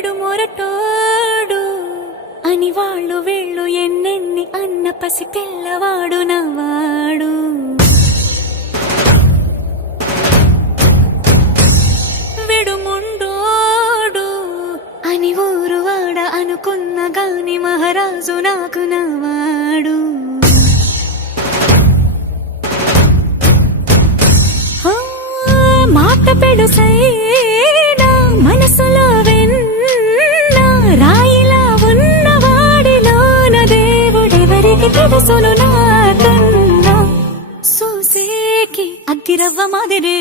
విడు మొరటోడు అని వాళ్ళు వీళ్ళు ఎన్నెన్ని అన్న పసి పిల్లవాడు నవ్వాడు. విడు ముండోడు అని ఊరు వాడ అనుకున్న గాని మహారాజు నాకు నవ్వాడు. మాట పెడుసైనా మనసులో వెన్న రాయిలా ఉన్నవాడిలోన దేవుడెవరికి తెలుసును నాకన్నా. సూసేకి అగ్గిరవ్వ మాదిరే